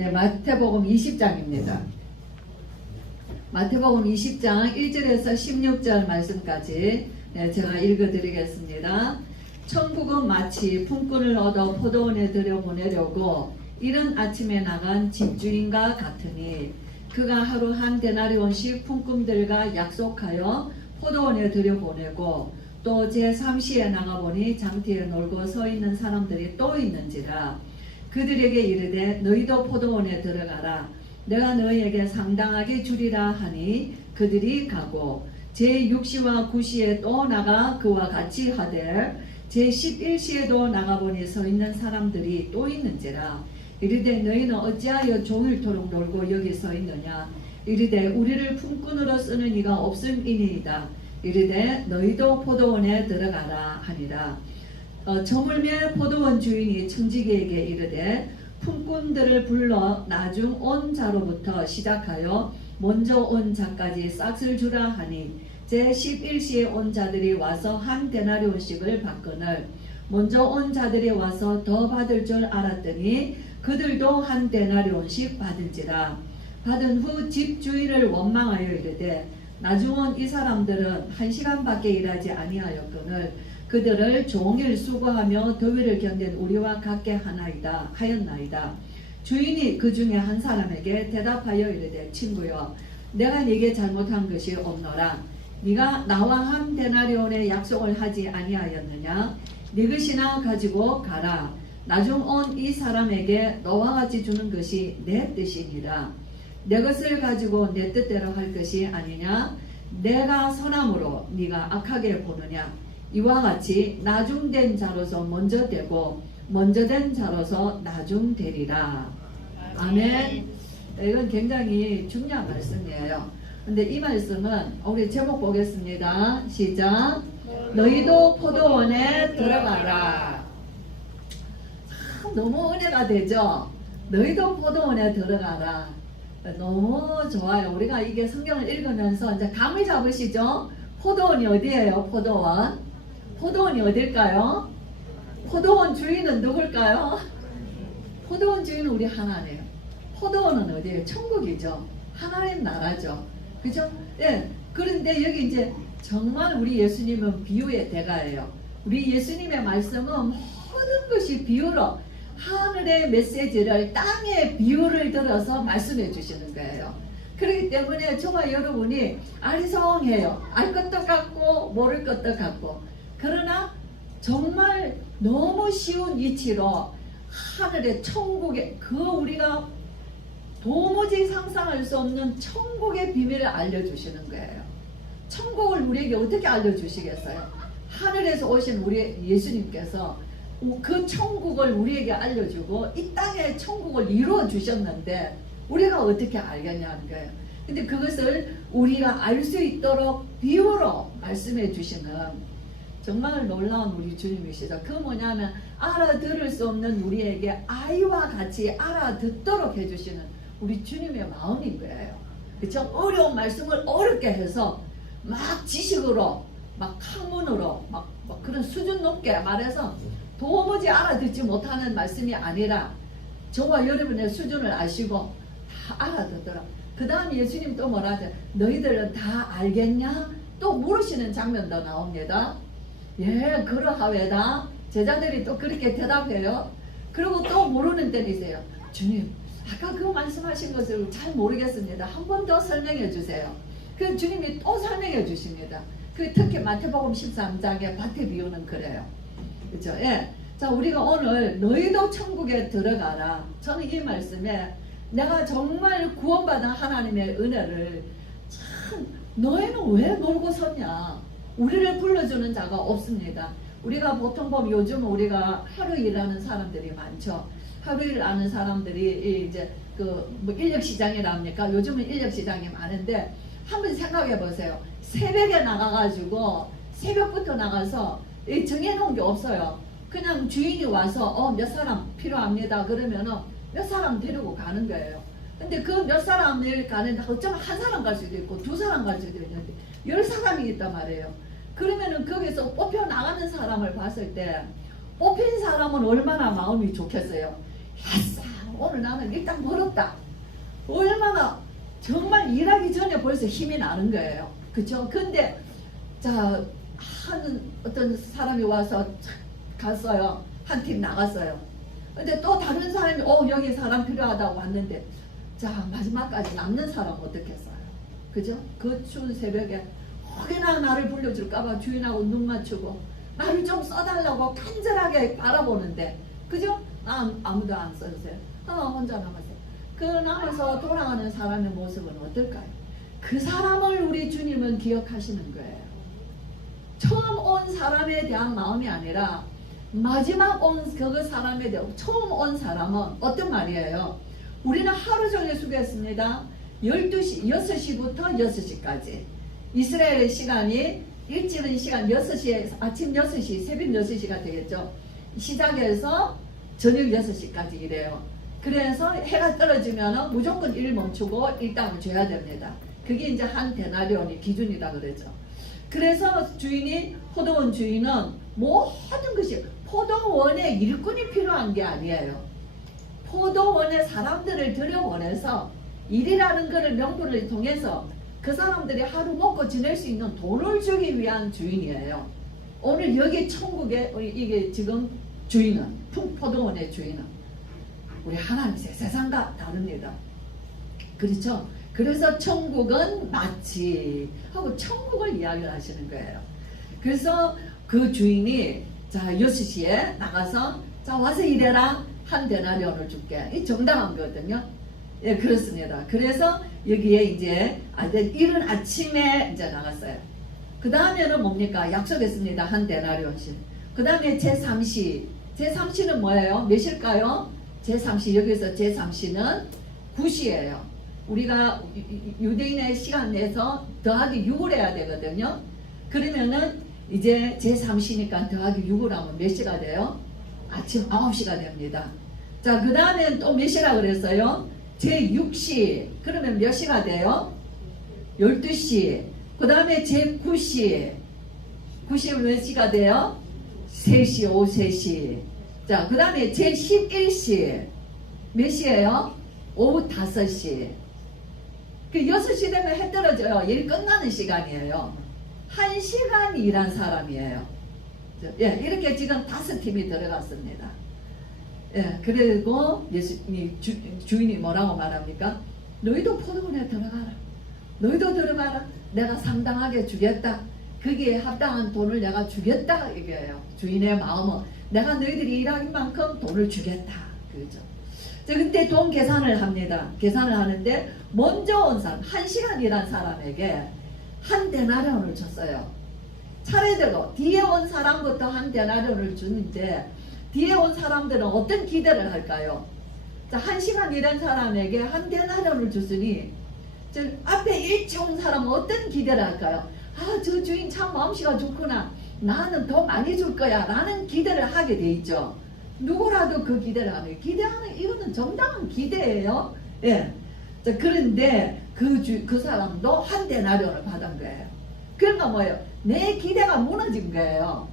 네, 마태복음 20장입니다. 마태복음 20장 1절에서 16절 말씀까지 제가 읽어드리겠습니다. 천국은 마치 품꾼을 얻어 포도원에 들여보내려고 이른 아침에 나간 집주인과 같으니 그가 하루 한 데나리온씩 품꾼들과 약속하여 포도원에 들여보내고 또 제3시에 나가보니 장티에 놀고 서 있는 사람들이 또 있는지라. 그들에게 이르되 너희도 포도원에 들어가라. 내가 너희에게 상당하게 주리라 하니 그들이 가고 제6시와 9시에 또 나가 그와 같이 하되 제11시에도 나가보니 서 있는 사람들이 또 있는지라. 이르되 너희는 어찌하여 종일토록 놀고 여기 서 있느냐. 이르되 우리를 품꾼으로 쓰는 이가 없음이니이다. 이르되 너희도 포도원에 들어가라 하니라. 저물매 포도원 주인이 청지기에게 이르되 품꾼들을 불러 나중 온 자로부터 시작하여 먼저 온 자까지 싹을 주라 하니 제11시에 온 자들이 와서 한 데나리온씩을 받거늘 먼저 온 자들이 와서 더 받을 줄 알았더니 그들도 한 데나리온씩 받은지라. 받은 후 집주인을 원망하여 이르되 나중 온 이 사람들은 1시간밖에 일하지 아니하였거늘 그들을 종일 수고하며 더위를 견딘 우리와 같게 하였나이다. 주인이 그 중에 한 사람에게 대답하여 이르되 친구여 내가 네게 잘못한 것이 없노라. 네가 나와 한 데나리온의 약속을 하지 아니하였느냐. 네 것이나 가지고 가라. 나중 온 이 사람에게 너와 같이 주는 것이 내 뜻이니라. 내 것을 가지고 내 뜻대로 할 것이 아니냐. 내가 선함으로 네가 악하게 보느냐. 이와 같이 나중된 자로서 먼저 되고 먼저 된 자로서 나중되리라. 아멘. 이건 굉장히 중요한 말씀이에요. 근데 이 말씀은 우리 제목 보겠습니다. 시작. 너희도 포도원에 들어가라. 너무 은혜가 되죠. 너희도 포도원에 들어가라. 너무 좋아요. 우리가 이게 성경을 읽으면서 이제 감을 잡으시죠. 포도원이 어디예요? 포도원이 어딜까요? 포도원 주인은 누굴까요? 포도원 주인은 우리 하나님이에요. 포도원은 어디예요? 천국이죠. 하나님 나라죠. 그죠? 예. 그런데 여기 이제 정말 우리 예수님은 비유의 대가예요. 우리 예수님의 말씀은 모든 것이 비유로 하늘의 메시지를 땅의 비유를 들어서 말씀해 주시는 거예요. 그렇기 때문에 정말 여러분이 아리송해요. 알 것도 같고 모를 것도 같고. 그러나 정말 너무 쉬운 이치로 하늘의 천국의 우리가 도무지 상상할 수 없는 천국의 비밀을 알려주시는 거예요. 천국을 우리에게 어떻게 알려주시겠어요? 하늘에서 오신 우리 예수님께서 그 천국을 우리에게 알려주고 이 땅의 천국을 이루어 주셨는데 우리가 어떻게 알겠냐는 거예요. 근데 그것을 우리가 알 수 있도록 비유로 말씀해 주시는 정말 놀라운 우리 주님이시죠. 그 뭐냐면 알아들을 수 없는 우리에게 아이와 같이 알아듣도록 해주시는 우리 주님의 마음인 거예요. 그쵸? 어려운 말씀을 어렵게 해서 막 지식으로 막 학문으로 막 그런 수준 높게 말해서 도무지 알아듣지 못하는 말씀이 아니라 저와 여러분의 수준을 아시고 다 알아듣더라. 그 다음 예수님 또 뭐라 하죠? 너희들은 다 알겠냐? 또 물으시는 장면도 나옵니다. 예, 그러하외다. 제자들이 또 그렇게 대답해요. 그리고 또 모르는 때는 있어요. 주님, 아까 그 말씀하신 것을 잘 모르겠습니다. 한 번 더 설명해 주세요. 그 주님이 또 설명해 주십니다. 그 특히 마태복음 13장의 밭의 비유는 그래요. 그렇죠? 예. 자, 우리가 오늘 너희도 천국에 들어가라. 저는 이 말씀에 내가 정말 구원받은 하나님의 은혜를 참 너희는 왜 놀고 섰냐? 우리를 불러주는 자가 없습니다. 우리가 보통 보면 요즘 우리가 하루 일하는 사람들이 많죠. 하루 일하는 사람들이 이제 뭐 인력시장이랍니까? 요즘은 인력시장이 많은데 한번 생각해 보세요. 새벽에 나가가지고 새벽부터 나가서 정해놓은 게 없어요. 그냥 주인이 와서 몇 사람 필요합니다. 그러면은 몇 사람 데리고 가는 거예요. 근데 그 몇 사람을 가는데 어쩌면 한 사람 갈 수도 있고 두 사람 갈 수도 있는데 10사람이 있단 말이에요. 그러면은 거기서 뽑혀 나가는 사람을 봤을 때 뽑힌 사람은 얼마나 마음이 좋겠어요. 야싸 오늘 나는 일단 벌었다. 얼마나 정말 일하기 전에 벌써 힘이 나는 거예요. 그쵸? 근데 자 하는 어떤 사람이 와서 갔어요. 한 팀 나갔어요. 근데 또 다른 사람이 여기 사람 필요하다고 왔는데 자 마지막까지 남는 사람 어떻겠어요? 그죠? 그 추운 새벽에 혹여나 나를 불러줄까봐 주인하고 눈 맞추고 나를 좀 써달라고 간절하게 바라보는데 그죠? 아무도 안 써주세요. 혼자 남았어요. 그 남아서 돌아가는 사람의 모습은 어떨까요? 그 사람을 우리 주님은 기억하시는 거예요. 처음 온 사람에 대한 마음이 아니라 마지막 온 그 사람에 대한 처음 온 사람은 어떤 말이에요? 우리는 하루 종일 수고했습니다. 6시부터 6시까지 이스라엘의 시간이 일찍은 시간 6시에 아침 6시 새벽 6시가 되겠죠. 시작해서 저녁 6시까지 일해요. 그래서 해가 떨어지면 무조건 일 멈추고 일당을 줘야 됩니다. 그게 이제 한 데나리온이 기준이다 그러죠. 그래서 주인이 포도원 주인은 모든 것이 포도원에 일꾼이 필요한 게 아니에요. 포도원에 사람들을 들여보내서 일이라는 것을 명분을 통해서 그 사람들이 하루 먹고 지낼 수 있는 돈을 주기 위한 주인이에요. 오늘 여기 천국에 이게 지금 주인은 포도원의 주인은 우리 하나님의 세상과 다릅니다. 그렇죠? 그래서 천국은 마치 하고 천국을 이야기를 하시는 거예요. 그래서 그 주인이 자 6시에 나가서 자 와서 일해라 한 데나리온을 줄게. 이 정당한 거거든요. 예, 그렇습니다. 그래서 여기에 이제 이른 아침에 이제 나갔어요. 그 다음에는 뭡니까? 약속했습니다. 한 데나리온씩. 그 다음에 제3시. 제3시는 뭐예요? 몇일까요? 제3시. 여기서 제3시는 9시예요. 우리가 유대인의 시간 내서 더하기 6을 해야 되거든요. 그러면은 이제 제3시니까 더하기 6을 하면 몇 시가 돼요? 아침 9시가 됩니다. 자, 그 다음엔 또 몇 시라 그랬어요? 제6시. 그러면 몇 시가 돼요? 12시. 그 다음에 제9시. 9시면 몇 시가 돼요? 3시, 오후 3시. 자, 그 다음에 제11시. 몇 시예요? 오후 5시. 그 6시 되면 해 떨어져요. 일 끝나는 시간이에요. 1시간 일한 사람이에요. 예, 이렇게 지금 5팀이 들어갔습니다. 예, 그리고 주인이 뭐라고 말합니까? 너희도 포도원에 들어가라. 너희도 들어가라. 내가 상당하게 주겠다. 거기에 합당한 돈을 내가 주겠다. 이게요. 주인의 마음은 내가 너희들이 일하는 만큼 돈을 주겠다. 그죠? 자, 그때 돈 계산을 합니다. 계산을 하는데 먼저 온 사람, 1시간 일한 사람에게 한 데나리온을 줬어요. 차례대로 뒤에 온 사람부터 한 데나리온을 주는데 뒤에 온 사람들은 어떤 기대를 할까요? 자, 1시간 일한 사람에게 한 데나리온을 줬으니 저 앞에 일찍 온 사람은 어떤 기대를 할까요? 아, 저 주인 참 마음씨가 좋구나. 나는 더 많이 줄 거야. 라는 기대를 하게 돼 있죠. 누구라도 그 기대를 하면 기대하는 이거는 정당한 기대예요. 예. 자, 그런데 그 사람도 한 데나리온을 받은 거예요. 그러니까 뭐예요? 내 기대가 무너진 거예요.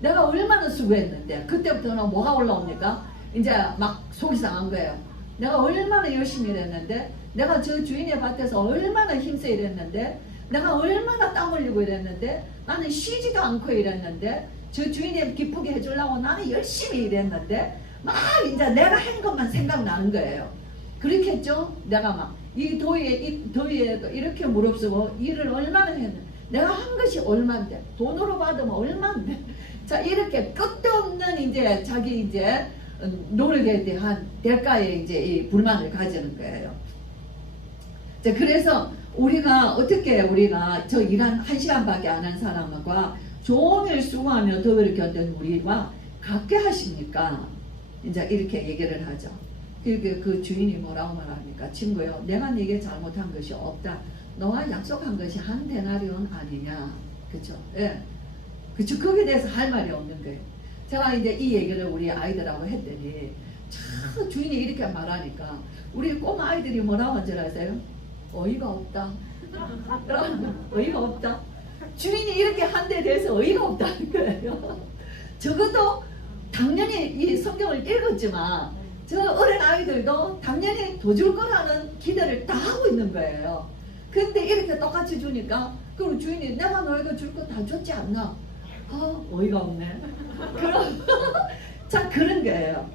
내가 얼마나 수고했는데 그때부터는 뭐가 올라옵니까? 이제 막 속이 상한 거예요. 내가 얼마나 열심히 일했는데 내가 저 주인의 밭에서 얼마나 힘써 일했는데 내가 얼마나 땀 흘리고 일했는데 나는 쉬지도 않고 일했는데 저 주인이 기쁘게 해주려고 나는 열심히 일했는데 막 이제 내가 한 것만 생각나는 거예요. 그렇겠죠? 내가 막 이 더위에도 이렇게 무릅쓰고 일을 얼마나 했는데 내가 한 것이 얼만데 돈으로 받으면 얼만데 자 이렇게 끝도 없는 이제 자기 이제 노력에 대한 대가에 이제 이 불만을 가지는 거예요. 자 그래서 우리가 어떻게 우리가 저 일한 1시간밖에 안 한 사람과 종일 수고하며 더위를 견딘 우리와 같게 하십니까? 이제 이렇게 얘기를 하죠. 그 주인이 뭐라고 말합니까? 친구요, 내가 네게 잘못한 것이 없다. 너와 약속한 것이 한 데나리온 아니냐, 그렇죠? 예, 그렇죠. 거기에 대해서 할 말이 없는 거예요. 제가 이제 이 얘기를 우리 아이들하고 했더니 참 주인이 이렇게 말하니까 우리 꼬마 아이들이 뭐라고 한 줄 아세요? 어이가 없다. 어이가 없다. 주인이 이렇게 한 데 대해서 어이가 없다는 거예요. 적어도 당연히 이 성경을 읽었지만 저 어린 아이들도 당연히 더 줄 거라는 기대를 다 하고 있는 거예요. 근데 이렇게 똑같이 주니까 그럼 주인이 내가 너희가 줄 거 다 줬지 않나? 어이가 없네. 그럼 자 그런 거예요.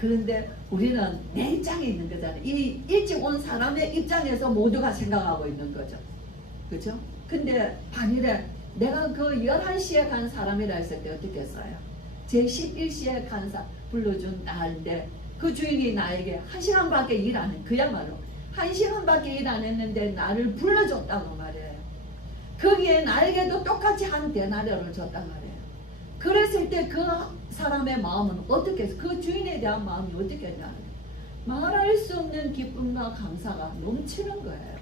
그런데 우리는 내 입장에 있는 거잖아요. 이 일찍 온 사람의 입장에서 모두가 생각하고 있는 거죠. 그죠? 근데 반일에 내가 그 11시에 간 사람이라 했을 때 어떻게 했어요? 제 11시에 간 사람 불러준 나인데 그 주인이 나에게 1시간밖에 일 안 해. 그야말로 1시간밖에 일 안 했는데 나를 불러줬다고 말이에요. 거기에 나에게도 똑같이 한 데나리온을 줬단 말이에요. 그랬을 때 그 사람의 마음은 어떻게 해서 그 주인에 대한 마음이 어떻게 했냐? 말할 수 없는 기쁨과 감사가 넘치는 거예요.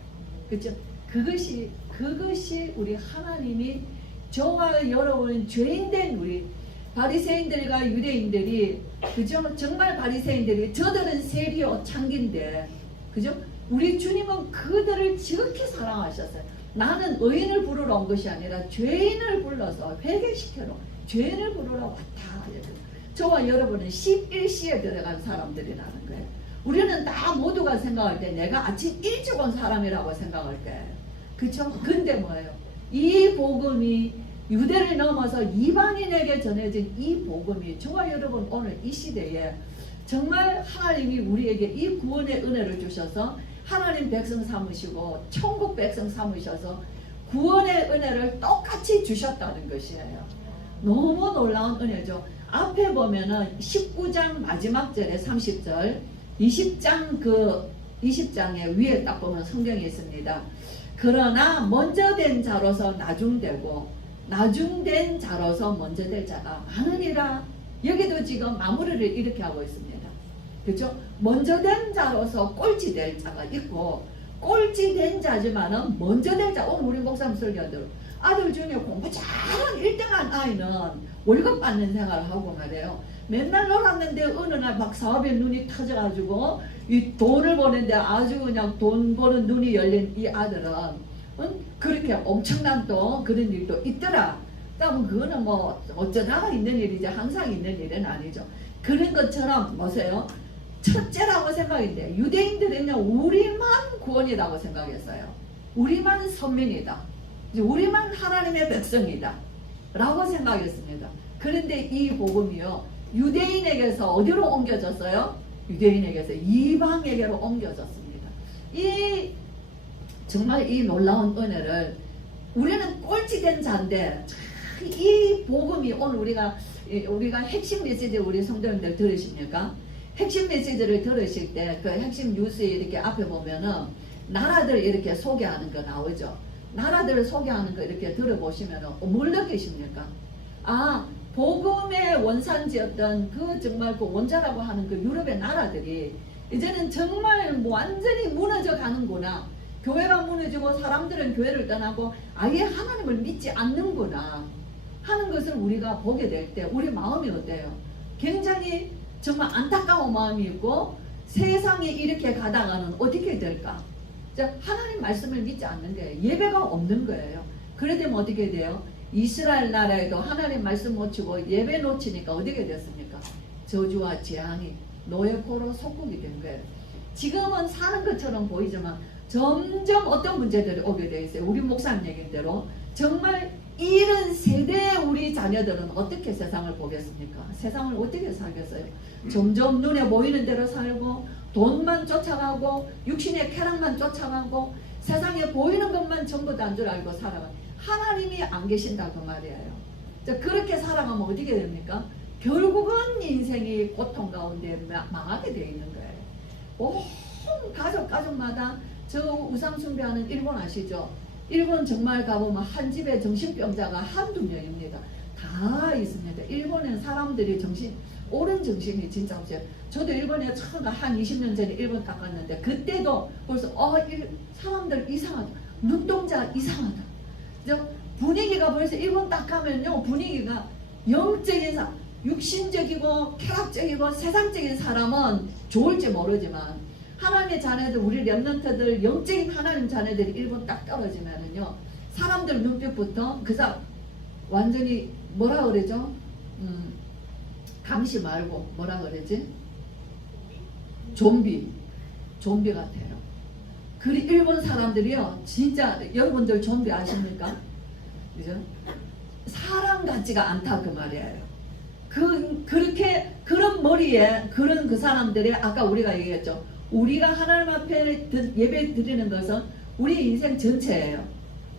그렇죠? 그것이 우리 하나님이 저와 여러분 죄인된 우리 바리새인들과 유대인들이 그죠? 정말 바리새인들이 저들은 세리요 창기인데 그죠? 우리 주님은 그들을 지극히 사랑하셨어요. 나는 의인을 부르러 온 것이 아니라 죄인을 불러서 회개시켜로 죄인을 부르러 왔다. 저와 여러분은 11시에 들어간 사람들이라는 거예요. 우리는 다 모두가 생각할 때 내가 아침 일찍 온 사람이라고 생각할 때 그쵸? 근데 뭐예요? 이 복음이 유대를 넘어서 이방인에게 전해진 이 복음이 저와 여러분 오늘 이 시대에 정말 하나님이 우리에게 이 구원의 은혜를 주셔서 하나님 백성 삼으시고 천국 백성 삼으셔서 구원의 은혜를 똑같이 주셨다는 것이에요. 너무 놀라운 은혜죠. 앞에 보면은 19장 마지막 절에 30절 20장에 위에 딱 보면 성경이 있습니다. 그러나 먼저 된 자로서 나중되고 나중된 자로서 먼저 될 자가 많으니라. 여기도 지금 마무리를 이렇게 하고 있습니다. 그렇죠? 먼저 된 자로서 꼴찌 될 자가 있고 꼴찌 된 자지만은 먼저 될 자. 오늘 우리 목사님 설교대로 아들 중에 공부 잘한 1등한 아이는 월급 받는 생활을 하고 말이에요. 맨날 놀았는데 어느 날 막 사업에 눈이 터져가지고 이 돈을 버는데 아주 그냥 돈 버는 눈이 열린 이 아들은 그렇게 엄청난 또 그런 일도 있더라. 그러면 그거는 뭐 어쩌다가 있는 일이지 항상 있는 일은 아니죠. 그런 것처럼 보세요. 첫째라고 생각인데 유대인들은요 우리만 구원이라고 생각했어요. 우리만 선민이다. 우리만 하나님의 백성이다 라고 생각했습니다. 그런데 이 복음이요 유대인에게서 어디로 옮겨졌어요? 유대인에게서 이방에게로 옮겨졌습니다. 정말 이 놀라운 은혜를 우리는 꼴찌된 자인데 이 복음이 오늘 우리가 핵심 메시지 우리 성도님들 들으십니까? 핵심 메시지를 들으실 때 그 핵심 뉴스에 이렇게 앞에 보면은 나라들 이렇게 소개하는 거 나오죠. 나라들을 소개하는 거 이렇게 들어보시면은 뭘 느끼십니까? 복음의 원산지였던 그 정말 그 원자라고 하는 그 유럽의 나라들이 이제는 정말 완전히 무너져 가는구나. 교회가 무너지고 사람들은 교회를 떠나고 아예 하나님을 믿지 않는구나 하는 것을 우리가 보게 될 때 우리 마음이 어때요? 굉장히 정말 안타까운 마음이 있고 세상이 이렇게 가다가는 어떻게 될까? 하나님 말씀을 믿지 않는 거예요. 예배가 없는 거예요. 그래 되면 어떻게 돼요? 이스라엘 나라에도 하나님 말씀 놓치고 예배 놓치니까 어떻게 됐습니까? 저주와 재앙이 노예 코로 속국이 된 거예요. 지금은 사는 것처럼 보이지만 점점 어떤 문제들이 오게 돼 있어요. 우리 목사님 얘기대로 정말 이런 세대의 우리 자녀들은 어떻게 세상을 보겠습니까? 세상을 어떻게 살겠어요? 점점 눈에 보이는 대로 살고 돈만 쫓아가고 육신의 쾌락만 쫓아가고 세상에 보이는 것만 전부 다 한 줄 알고 살아가. 하나님이 안 계신다고 말이에요. 그렇게 살아가면 어떻게 됩니까? 결국은 인생이 고통 가운데 망하게 되어 있는 거예요. 온 가족마다 저 우상 숭배하는 일본 아시죠? 일본 정말 가보면 한 집에 정신병자가 한두 명입니다. 다 있습니다. 일본엔 사람들이 옳은 정신이 진짜 없어요. 저도 일본에 처음 한 20년 전에 일본 갔는데 그때도 벌써 사람들 이상하다. 눈동자 이상하다. 분위기가 벌써 일본 딱 가면요 분위기가 영적인 사람, 육신적이고 쾌락적이고 세상적인 사람은 좋을지 모르지만 하나님의 자녀들 우리 렘넌트들 영적인 하나님 자녀들이 일본 딱 떨어지면은요 사람들 눈빛부터 그 사람 완전히 뭐라 그러죠? 감시 말고 뭐라 그러지? 좀비 같아요. 그 일본 사람들이요, 진짜 여러분들 좀비 아십니까? 그죠? 사람 같지가 않다 그 말이에요. 그렇게 그런 머리에 그런 그 사람들이 아까 우리가 얘기했죠. 우리가 하나님 앞에 예배 드리는 것은 우리 인생 전체예요.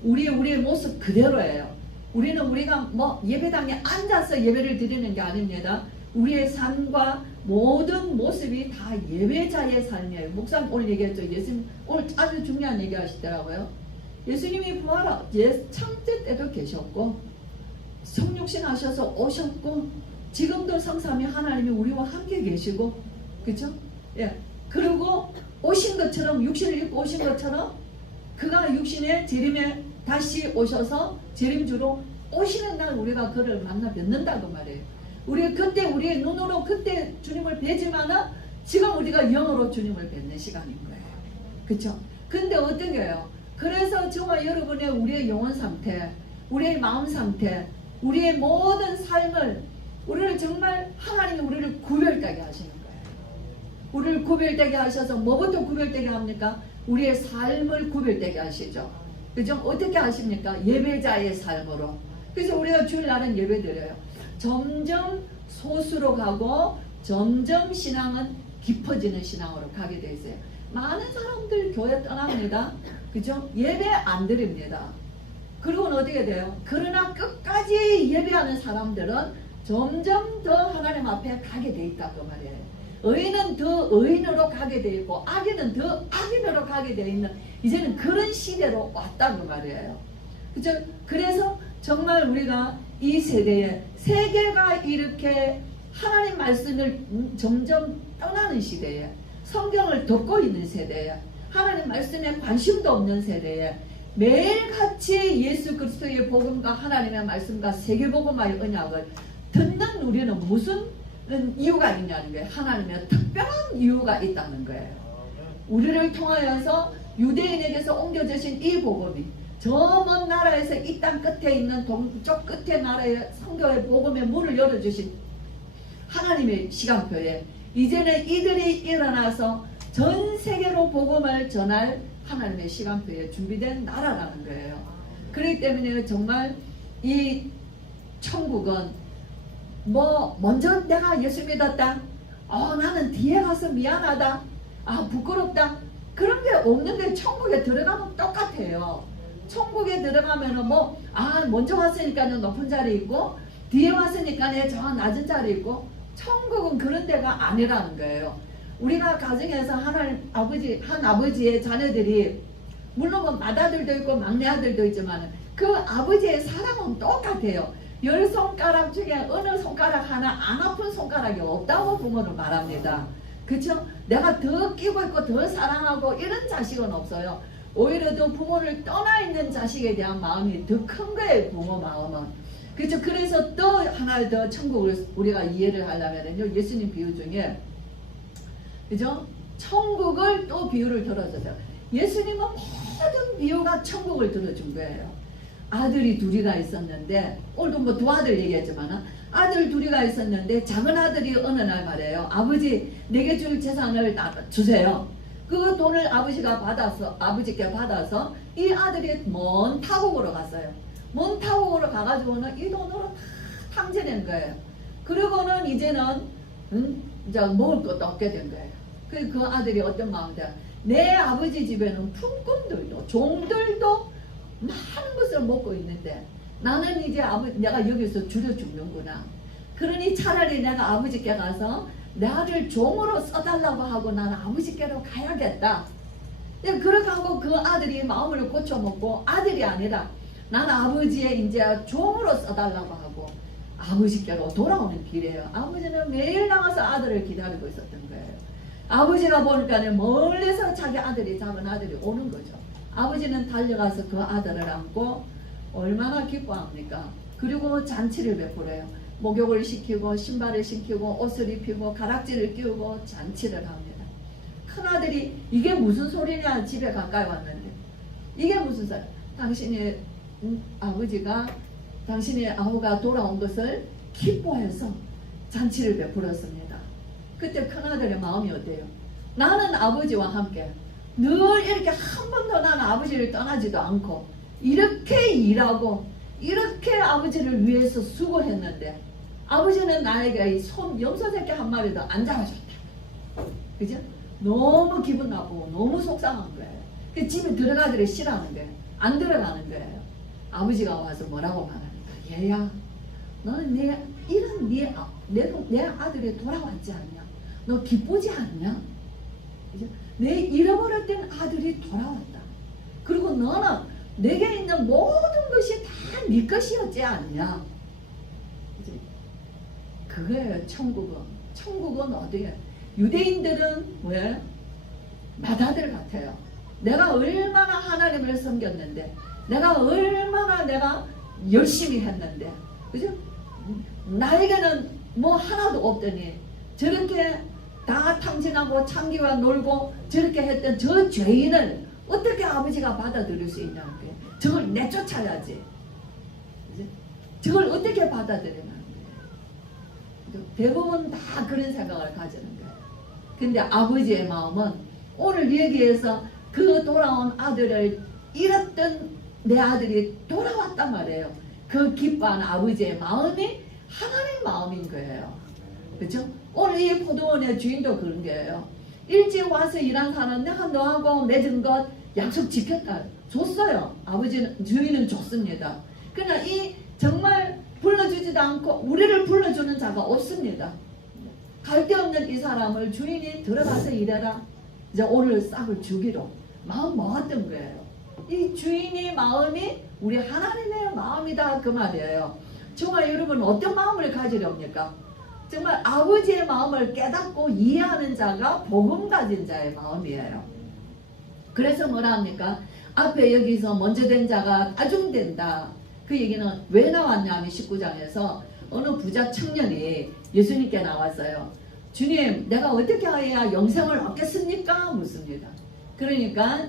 우리의 모습 그대로예요. 우리가 뭐 예배당에 앉아서 예배를 드리는 게 아닙니다. 우리의 삶과 모든 모습이 다 예배자의 삶이에요. 목사님 오늘 얘기했죠. 예수님 오늘 아주 중요한 얘기 하시더라고요. 예수님이 부활 창세 때도 계셨고 성육신 하셔서 오셨고 지금도 성삼위 하나님이 우리와 함께 계시고 그렇죠? 예. 그리고 오신 것처럼 육신을 입고 오신 것처럼 그가 육신의 재림에 다시 오셔서 재림주로 오시는 날 우리가 그를 만나 뵙는다고 말해요. 우리 그때 우리의 눈으로 그때 주님을 뵈지만은 지금 우리가 영으로 주님을 뵙는 시간인 거예요. 그렇죠? 근데 어떻게요? 그래서 저와 여러분의 우리의 영혼 상태, 우리의 마음 상태, 우리의 모든 삶을 우리를 정말 하나님이 우리를 구별되게 하시는 거예요. 우리를 구별되게 하셔서 뭐부터 구별되게 합니까? 우리의 삶을 구별되게 하시죠. 그죠? 어떻게 하십니까? 예배자의 삶으로. 그래서 우리가 주일날은 예배 드려요. 점점 소수로 가고 점점 신앙은 깊어지는 신앙으로 가게 돼 있어요. 많은 사람들 교회 떠납니다. 그죠? 예배 안 드립니다. 그리고는 어떻게 돼요? 그러나 끝까지 예배하는 사람들은 점점 더 하나님 앞에 가게 돼 있다 그 말이에요. 의인은 더 의인으로 가게 돼 있고 악인은 더 악인으로 가게 돼 있는 이제는 그런 시대로 왔다 그 말이에요. 그죠? 그래서 정말 우리가 이 세대에 세계가 이렇게 하나님 말씀을 점점 떠나는 시대에 성경을 덮고 있는 세대에 하나님 말씀에 관심도 없는 세대에 매일같이 예수 그리스도의 복음과 하나님의 말씀과 세계복음화의 언약을 듣는 우리는 무슨 이유가 있냐는 거예요. 하나님의 특별한 이유가 있다는 거예요. 우리를 통하여서 유대인에게서 옮겨주신 이 복음이 저 먼 나라에서 이 땅 끝에 있는 동쪽 끝에 나라의 성교의 복음의 문을 열어주신 하나님의 시간표에 이제는 이들이 일어나서 전 세계로 복음을 전할 하나님의 시간표에 준비된 나라라는 거예요. 그렇기 때문에 정말 이 천국은 뭐 먼저 내가 예수 믿었다. 나는 뒤에 가서 미안하다. 부끄럽다. 그런 게 없는데 천국에 들어가면 똑같아요. 천국에 들어가면은 먼저 왔으니까는 높은 자리 있고 뒤에 왔으니까 저 낮은 자리 있고 천국은 그런 데가 아니라는 거예요. 우리가 가정에서 하나님 한 아버지의 자녀들이 물론 뭐 맏아들도 있고 막내 아들도 있지만 그 아버지의 사랑은 똑같아요. 10손가락 중에 어느 손가락 하나 안 아픈 손가락이 없다고 부모는 말합니다. 그쵸? 내가 더 끼고 있고 더 사랑하고 이런 자식은 없어요. 오히려 더 부모를 떠나 있는 자식에 대한 마음이 더 큰 거예요. 부모 마음은. 그렇죠? 그래서 또 하나 더 천국을 우리가 이해를 하려면요, 예수님 비유 중에 그죠? 천국을 또 비유를 들어주세요. 예수님은 모든 비유가 천국을 들어준 거예요. 아들이 둘이가 있었는데 오늘도 뭐 두 아들 얘기했지만 아들 둘이가 있었는데 작은 아들이 어느 날 말해요. 아버지 내게 줄 재산을 주세요. 그 돈을 아버지께 받아서 이 아들이 먼 타국으로 갔어요. 먼 타국으로 가가지고는 이 돈으로 다 탕진한 거예요. 그리고는 이제는 이제 먹을 것도 없게 된 거예요. 그 아들이 어떤 마음이냐? 내 아버지 집에는 품꾼들도 종들도 많은 것을 먹고 있는데 나는 이제 내가 여기서 줄여 죽는구나. 그러니 차라리 내가 아버지께 가서 나를 종으로 써달라고 하고 나는 아버지께로 가야겠다. 그렇게 하고 그 아들이 마음을 고쳐먹고 아들이 아니라 나는 아버지의 이제 종으로 써달라고 하고 아버지께로 돌아오는 길이에요. 아버지는 매일 나가서 아들을 기다리고 있었던 거예요. 아버지가 보니까 멀리서 자기 아들이 작은 아들이 오는 거죠. 아버지는 달려가서 그 아들을 안고 얼마나 기뻐합니까? 그리고 잔치를 베풀어요. 목욕을 시키고 신발을 신기고 옷을 입히고 가락지를 끼우고 잔치를 합니다. 큰아들이 이게 무슨 소리냐 집에 가까이 왔는데 이게 무슨 소리? 당신의 아버지가 당신의 아우가 돌아온 것을 기뻐해서 잔치를 베풀었습니다. 그때 큰아들의 마음이 어때요? 나는 아버지와 함께 늘 이렇게 한 번도 나는 아버지를 떠나지도 않고 이렇게 일하고 이렇게 아버지를 위해서 수고했는데 아버지는 나에게 이 염소 새끼 한 마리도 안 잡아줬다. 그죠? 너무 기분 나쁘고 너무 속상한 거예요. 그 집에 들어가기를 싫어하는 거예요. 안 들어가는 거예요. 아버지가 와서 뭐라고 말하니까, 얘야, 너는 내 아들이 돌아왔지 않냐? 너 기쁘지 않냐? 그죠? 내 잃어버렸던 아들이 돌아왔다. 그리고 너는 내게 있는 모든 것이 다 네 것이었지 않냐? 그죠? 그거예요, 천국은. 천국은 어디에? 유대인들은 왜? 맏아들 같아요. 내가 얼마나 하나님을 섬겼는데, 내가 얼마나 열심히 했는데, 그죠? 나에게는 뭐 하나도 없더니 저렇게 다 탕진하고 창기와 놀고 저렇게 했던 저 죄인을 어떻게 아버지가 받아들일 수 있냐는 거예요. 저걸 내쫓아야지. 그죠? 저걸 어떻게 받아들이나. 대부분 다 그런 생각을 가지는 거예요. 근데 아버지의 마음은 오늘 여기에서 그 돌아온 아들을 잃었던 내 아들이 돌아왔단 말이에요. 그 기뻐하는 아버지의 마음이 하나님의 마음인 거예요. 그렇죠? 오늘 이 포도원의 주인도 그런 거예요. 일찍 와서 일한 사람 내가 너하고 맺은 것 약속 지켰다. 줬어요. 아버지는, 주인은 줬습니다. 그러나 이 정말 불러주지도 않고 우리를 불러주는 자가 없습니다. 갈 데 없는 이 사람을 주인이 들어가서 일해라. 이제 오늘 싹을 주기로 마음 먹었던 거예요. 이 주인의 마음이 우리 하나님의 마음이다 그 말이에요. 정말 여러분 어떤 마음을 가지렵니까? 정말 아버지의 마음을 깨닫고 이해하는 자가 복음 가진 자의 마음이에요. 그래서 뭐라 합니까? 앞에 여기서 먼저 된 자가 나중된다. 그 얘기는 왜 나왔냐면 19장에서 어느 부자 청년이 예수님께 나왔어요. 주님, 내가 어떻게 해야 영생을 얻겠습니까? 묻습니다. 그러니까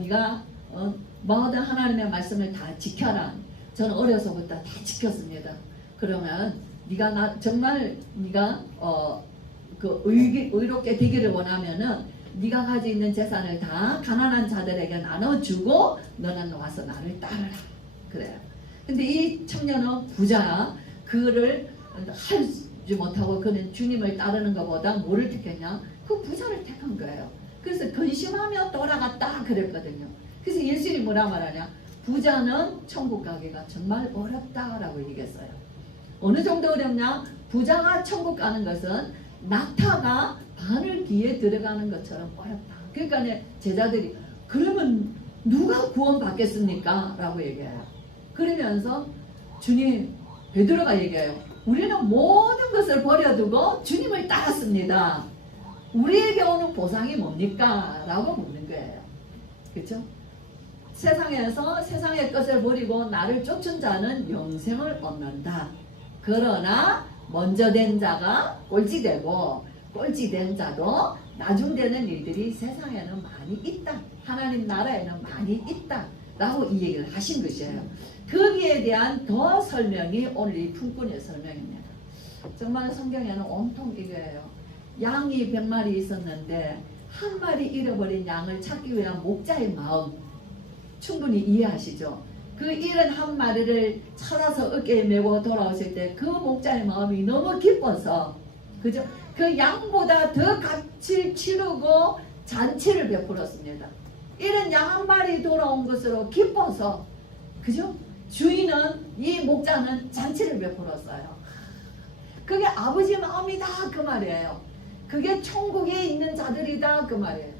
네가 모든 하나님의 말씀을 다 지켜라. 저는 어려서부터 다 지켰습니다. 그러면 네가 정말 네가 의롭게 되기를 원하면은 네가 가지고 있는 재산을 다 가난한 자들에게 나눠주고 너는 와서 나를 따르라. 그래요. 근데 이 청년은 부자야. 그를 하지 못하고 그는 주님을 따르는 것보다 뭐를 택했냐? 그 부자를 택한 거예요. 그래서 근심하며 돌아갔다 그랬거든요. 그래서 예수님이 뭐라 말하냐? 부자는 천국 가기가 정말 어렵다라고 얘기했어요. 어느 정도 어렵냐? 부자가 천국 가는 것은 낙타가 바늘귀에 들어가는 것처럼 어렵다. 그러니까 제자들이 그러면 누가 구원받겠습니까? 라고 얘기해요. 그러면서 주님, 베드로가 얘기해요. 우리는 모든 것을 버려두고 주님을 따랐습니다. 우리에게 오는 보상이 뭡니까? 라고 묻는 거예요. 그렇죠? 세상에서 세상의 것을 버리고 나를 쫓은 자는 영생을 얻는다. 그러나 먼저 된 자가 꼴찌되고 꼴찌된 자도 나중되는 일들이 세상에는 많이 있다. 하나님 나라에는 많이 있다. 라고 이 얘기를 하신 것이에요. 거기에 대한 더 설명이 오늘 이 품꾼의 설명입니다. 정말 성경에는 온통 이거예요. 양이 100마리 있었는데 한 마리 잃어버린 양을 찾기 위한 목자의 마음 충분히 이해하시죠? 그 71마리를 찾아서 어깨에 메고 돌아오실 때 그 목자의 마음이 너무 기뻐서 그죠? 그 양보다 더 값을 치르고 잔치를 베풀었습니다. 이런 양 한 마리 돌아온 것으로 기뻐서 그죠? 주인은 이 목자는 잔치를 베풀었어요. 그게 아버지 마음이다 그 말이에요. 그게 천국에 있는 자들이다 그 말이에요.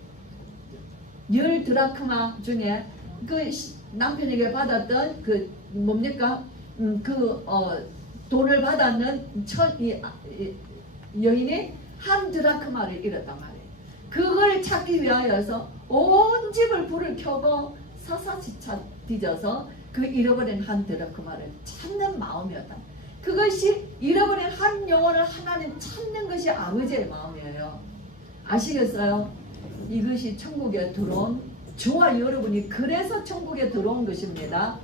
10드라크마 중에 그 남편에게 받았던 그 뭡니까? 돈을 받았는 여인이 한 드라크마를 잃었단 말이에요. 그걸 찾기 위하여서 온 집을 불을 켜고 사사시 뒤져서 그 잃어버린 한 드라크마를 찾는 마음이었다. 그것이 잃어버린 한 영혼을 하나님 찾는 것이 아버지의 마음이에요. 아시겠어요? 이것이 천국에 들어온 저와 여러분이 그래서 천국에 들어온 것입니다.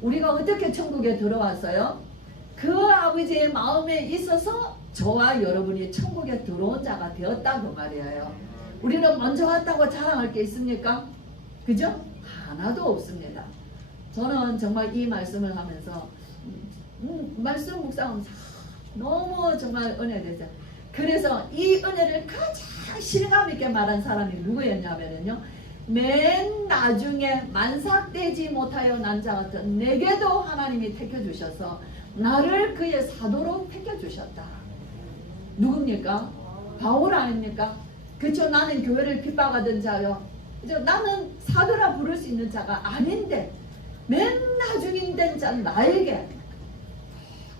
우리가 어떻게 천국에 들어왔어요? 그 아버지의 마음에 있어서 저와 여러분이 천국에 들어온 자가 되었다고 말이에요. 우리는 먼저 왔다고 자랑할 게 있습니까? 그죠? 하나도 없습니다. 저는 정말 이 말씀을 하면서 말씀 묵상하면서 너무 정말 은혜되죠. 그래서 이 은혜를 가장 실감 있게 말한 사람이 누구였냐면요, 맨 나중에 만삭되지 못하여 난 자 같은 내게도 하나님이 택해주셔서 나를 그의 사도로 택해주셨다. 누굽니까? 바울 아닙니까? 그쵸? 나는 교회를 핍박하던 자요. 그죠? 나는 사도라 부를 수 있는 자가 아닌데 맨 나중인 된 자 나에게,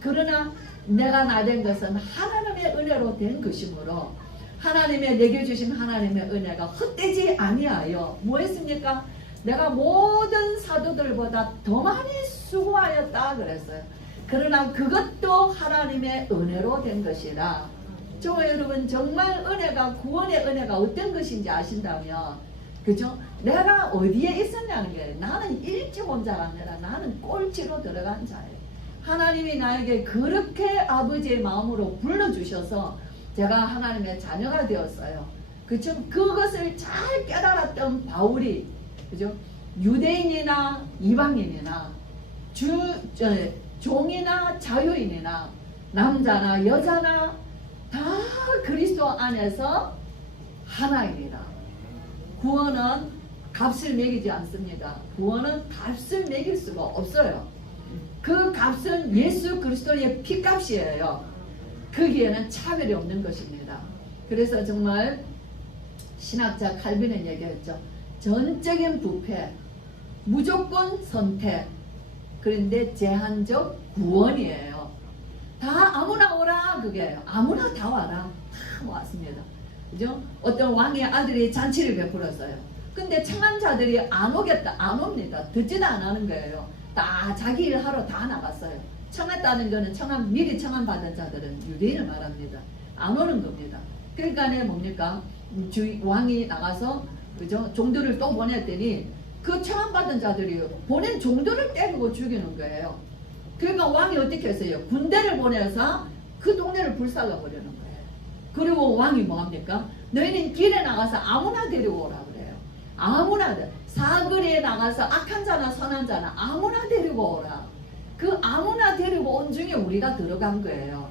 그러나 내가 나 된 것은 하나님의 은혜로 된 것이므로 하나님의 내게 주신 하나님의 은혜가 헛되지 아니하여 뭐 했습니까? 내가 모든 사도들보다 더 많이 수고하였다 그랬어요. 그러나 그것도 하나님의 은혜로 된 것이라. 저 여러분 정말 은혜가, 구원의 은혜가 어떤 것인지 아신다면, 그죠? 내가 어디에 있었냐는 게, 나는 일찍 온 자가 아니라 나는 꼴찌로 들어간 자예요. 하나님이 나에게 그렇게 아버지의 마음으로 불러주셔서 제가 하나님의 자녀가 되었어요. 그죠? 그것을 잘 깨달았던 바울이, 그죠? 유대인이나 이방인이나 종이나 자유인이나 남자나 여자나 다 그리스도 안에서 하나입니다. 구원은 값을 매기지 않습니다. 구원은 값을 매길 수가 없어요. 그 값은 예수 그리스도의 피값이에요. 거기에는 차별이 없는 것입니다. 그래서 정말 신학자 칼빈은 얘기했죠. 전적인 부패, 무조건 선택, 그런데 제한적 구원이에요. 다 아무나 오라, 그게요. 아무나 다 와라. 다 왔습니다. 그죠? 어떤 왕의 아들이 잔치를 베풀었어요. 근데 청한 자들이 안 오겠다, 안 옵니다. 듣지도 안 하는 거예요. 다 자기 일 하러 다 나갔어요. 청했다는 거는 미리 청한 받은 자들은 유대인을 말합니다. 안 오는 겁니다. 그러니까 뭡니까? 왕이 나가서, 그죠? 종들을 또 보냈더니 그 청한 받은 자들이 보낸 종들을 때리고 죽이는 거예요. 그러니까 왕이 어떻게 했어요? 군대를 보내서 그 동네를 불살라 버리는 거예요. 그리고 왕이 뭐합니까? 너희는 길에 나가서 아무나 데리고 오라 그래요. 아무나, 사거리에 나가서 악한 자나 선한 자나 아무나 데리고 오라. 그 아무나 데리고 온 중에 우리가 들어간 거예요.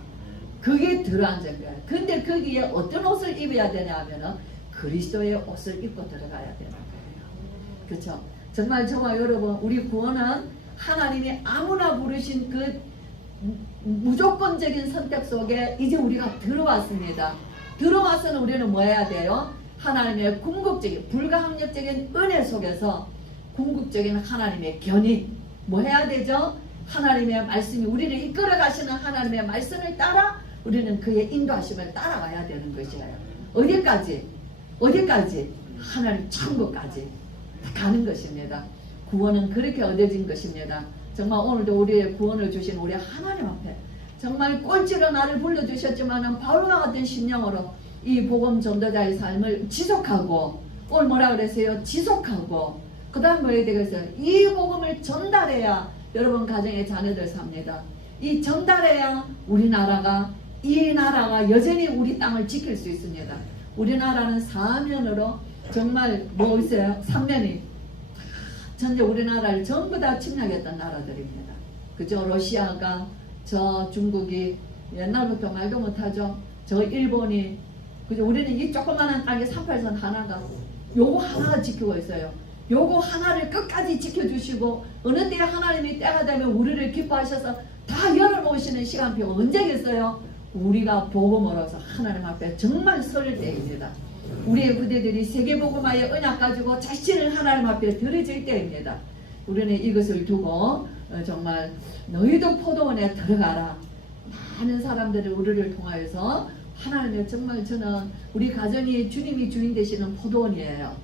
그게 들어앉은 거예요. 근데 거기에 어떤 옷을 입어야 되냐 하면은 그리스도의 옷을 입고 들어가야 되는 거예요. 그렇죠? 정말 저와 여러분, 우리 구원은 하나님이 아무나 부르신 그 무조건적인 선택 속에 이제 우리가 들어왔습니다. 들어와서는 우리는 뭐 해야 돼요? 하나님의 궁극적인, 불가항력적인 은혜 속에서 궁극적인 하나님의 견인, 뭐 해야 되죠? 하나님의 말씀이 우리를 이끌어 가시는 하나님의 말씀을 따라 우리는 그의 인도하심을 따라가야 되는 것이에요. 어디까지? 하나님 천국까지 가는 것입니다. 구원은 그렇게 얻어진 것입니다. 정말 오늘도 우리의 구원을 주신 우리 하나님 앞에 정말 꼴찌로 나를 불러주셨지만 바울과 같은 심령으로 이 복음 전도자의 삶을 지속하고, 오늘 뭐라 그랬어요? 지속하고, 그 다음 뭐 해야 되겠어요? 이 복음을 전달해야 여러분 가정의 자녀들 삽니다. 이 전달해야 우리나라가, 이 나라가 여전히 우리 땅을 지킬 수 있습니다. 우리나라는 사면으로 정말 뭐 있어요? 삼면이 전체 우리나라를 전부 다 침략했던 나라들입니다. 그죠? 러시아가, 저 중국이 옛날부터 말도 못하죠. 저 일본이, 그죠? 우리는 이 조그마한 땅에 38선 하나가, 요거 하나가 지키고 있어요. 요거 하나를 끝까지 지켜주시고, 어느 때 하나님이 때가 되면 우리를 기뻐하셔서 다 열어놓으시는 시간표가 언제겠어요? 우리가 복음으로서 하나님 앞에 정말 설 때입니다. 우리의 후대들이 세계복음화의 언약 가지고 자신을 하나님 앞에 드려질 때입니다. 우리는 이것을 두고 정말 너희도 포도원에 들어가라. 많은 사람들이 우리를 통하여서 하나님의, 정말 저는 우리 가정이 주님이 주인 되시는 포도원이에요.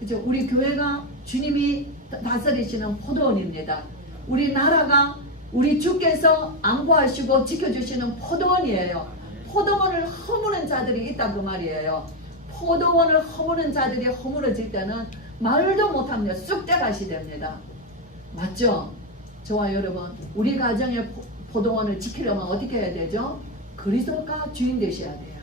그죠? 우리 교회가 주님이 다스리시는 포도원입니다. 우리 나라가 우리 주께서 안보하시고 지켜주시는 포도원이에요. 포도원을 허무는 자들이 있다 그 말이에요. 포도원을 허무는 자들이 허물어질 때는 말도 못합니다. 쑥대밭이 됩니다. 맞죠? 저와 여러분, 우리 가정의 포도원을 지키려면 어떻게 해야 되죠? 그리스도가 주인 되셔야 돼요.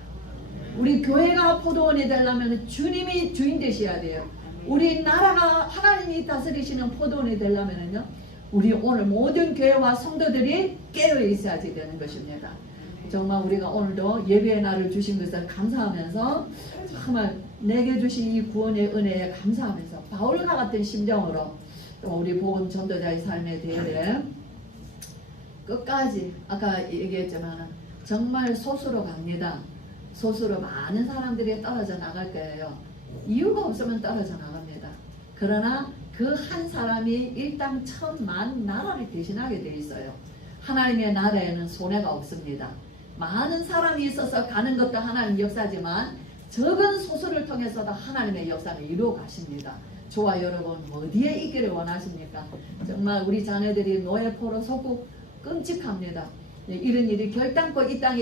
우리 교회가 포도원이 되려면 주님이 주인 되셔야 돼요. 우리 나라가 하나님이 다스리시는 포도원이 되려면요, 우리 오늘 모든 교회와 성도들이 깨어 있어야지 되는 것입니다. 정말 우리가 오늘도 예배의 날을 주신 것을 감사하면서 정말 내게 주신 이 구원의 은혜에 감사하면서 바울과 같은 심정으로 또 우리 복음 전도자의 삶에 대해 끝까지 아까 얘기했지만 정말 소수로 갑니다. 소수로 많은 사람들이 떨어져 나갈 거예요. 이유가 없으면 떨어져 나갑니다. 그러나 그 한 사람이 일당 천만 나라를 대신하게 돼 있어요. 하나님의 나라에는 손해가 없습니다. 많은 사람이 있어서 가는 것도 하나님 역사지만 적은 소수를 통해서도 하나님의 역사를 이루어 가십니다. 저와 여러분 어디에 있기를 원하십니까? 정말 우리 자녀들이 노예포로 속고 끔찍합니다. 이런 일이 결단코 이 땅에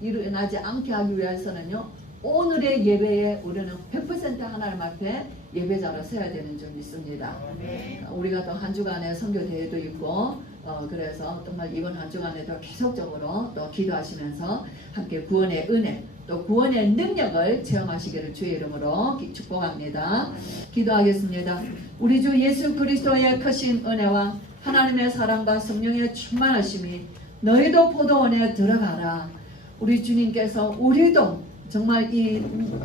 일어나지 않게 하기 위해서는요, 오늘의 예배에 우리는 100% 하나님 앞에 예배자로 서야 되는 줄 믿습니다. 우리가 또 한 주간에 선교 대회도 있고 그래서 정말 이번 한 주간에도 계속적으로 또 기도하시면서 함께 구원의 은혜 또 구원의 능력을 체험하시기를 주의 이름으로 축복합니다. 기도하겠습니다. 우리 주 예수 그리스도의 크신 은혜와 하나님의 사랑과 성령의 충만하심이 너희도 포도원에 들어가라. 우리 주님께서 우리도 정말 이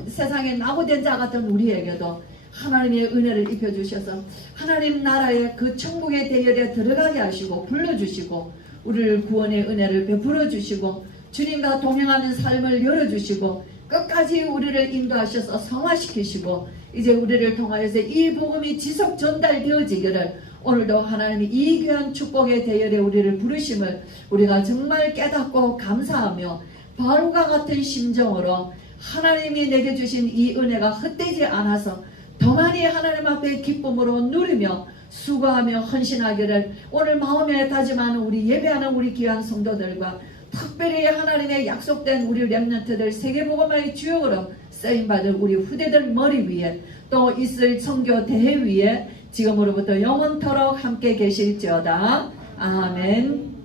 세상에 나무된 자 같은 우리에게도 하나님의 은혜를 입혀주셔서 하나님 나라의 그 천국의 대열에 들어가게 하시고 불러주시고 우리를 구원의 은혜를 베풀어 주시고 주님과 동행하는 삶을 열어주시고 끝까지 우리를 인도하셔서 성화시키시고 이제 우리를 통하여서 이 복음이 지속 전달되어지기를 오늘도 하나님이 이 귀한 축복의 대열에 우리를 부르심을 우리가 정말 깨닫고 감사하며 바울과 같은 심정으로 하나님이 내게 주신 이 은혜가 헛되지 않아서 더 많이 하나님 앞에 기쁨으로 누리며 수고하며 헌신하기를 오늘 마음에 다짐하는 우리 예배하는 우리 귀한 성도들과 특별히 하나님의 약속된 우리 렘넌트들 세계복음화의 주역으로 쓰임받을 우리 후대들 머리 위에 또 있을 선교 대회 위에 지금으로부터 영원토록 함께 계실지어다. 아멘.